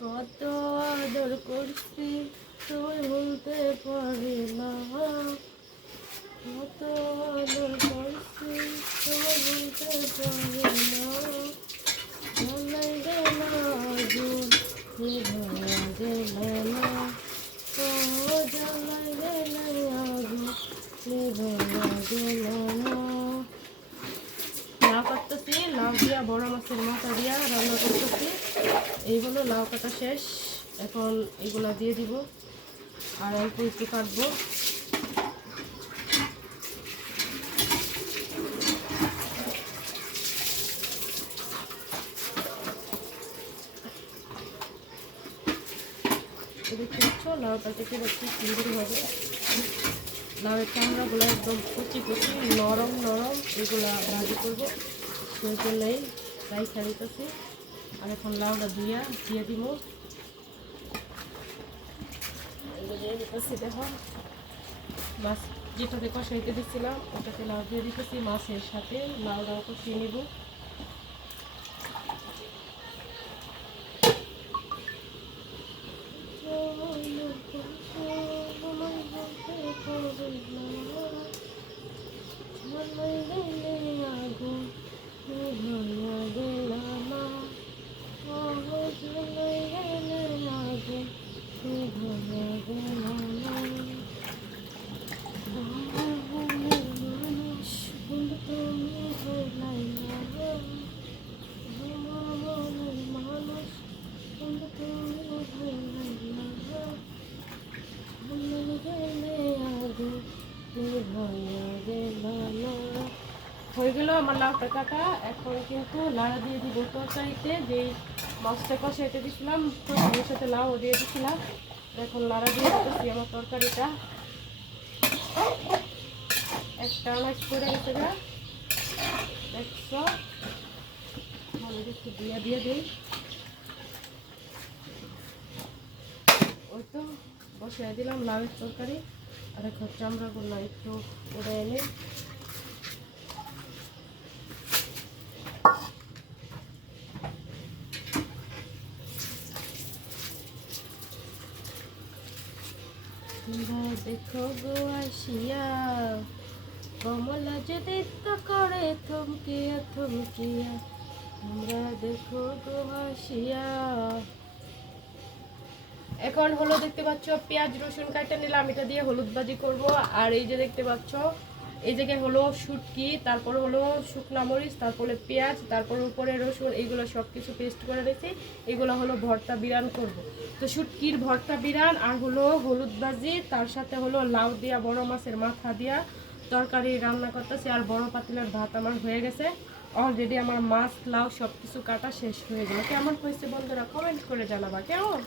কত আদর করছি তুই বলতে পারি না কত আদর করছি তুই বলতে পারি না জ্বালাই গেল আগুন নিভায়া গেল না ও জ্বালাই গেল আগুন নিভায়া গেল না লাউ কাটতেছি লাউ দিয়া, বড় মাছের মাথা দিয়া রান্না করতেছি। এই হলো লাউ কাটা শেষ। এখন এগুলা দিয়ে দিব। আর অল্প একটু কাটবো। পাচ্ছ লাউটা দেখছি সুন্দর হবে লাউয়ের চামড়াগুলো একদম কুচি কুচি, নরম নরম এগুলা ভাজি করব। সেই জন্যই রাই ছাড়িতেছি। আর এখন লাউটা দিয়া দিয়ে দিব। দেখো। মাছ যেটাতে কষাইতে দিচ্ছিলাম ওটাতে লাউ দিয়ে দিতেছি, মাছের সাথে লাউটাও কষিয়ে নিব। হয়ে গেল আমার লাউটা কাটা এখন কিন্তু লাড়া দিয়ে দিব তরকারিতে। যেই মাছটা কষাইতে দিছিলাম, তরকারির সাথে লাউ দিয়ে দিছিলাম। এখন লাড়া দিয়ে দিতেছি আমার তরকারিটা। একটা আনাজ করে গেছে ভালো একটু দিয়ে দিয়ে দিই। ওই তো, বসিয়ে দিলাম লাউয়ের তরকারি। আর এখন চামড়াগুলো একটু উড়ে এনে তোমরা দেখো গো আসিয়া। কমলা যদি করে থমকিয়া থমকিয়া। আমরা দেখো গো আসিয়া। এখন হলো দেখতে পাচ্ছ পেঁয়াজ, রসুন কাটা নিলাম। এটা দিয়ে হলুদ ভাজি করব। আর এই যে দেখতে পাচ্ছ এই জায়গায় হলো শুটকি, তারপর হলো শুকনা মরিচ, তারপরে পেঁয়াজ, তারপর উপরে রসুন, এইগুলো সব কিছু পেস্ট করে রেখেছি এগুলো হলো ভর্তা বিরান করব। তো শুটকির ভর্তা বিরান আর হলো হলুদ ভাজি, তার সাথে হলো লাউ দিয়া, বড় মাছের মাথা দিয়া তরকারি রান্না করতেছি আর বড় পাতিলের ভাত আমার হয়ে গেছে। অলরেডি আমার মাছ, লাউ সব কিছু কাটা শেষ হয়ে গেল কেমন হয়েছে বন্ধুরা কমেন্ট করে জানাবা, কেমন?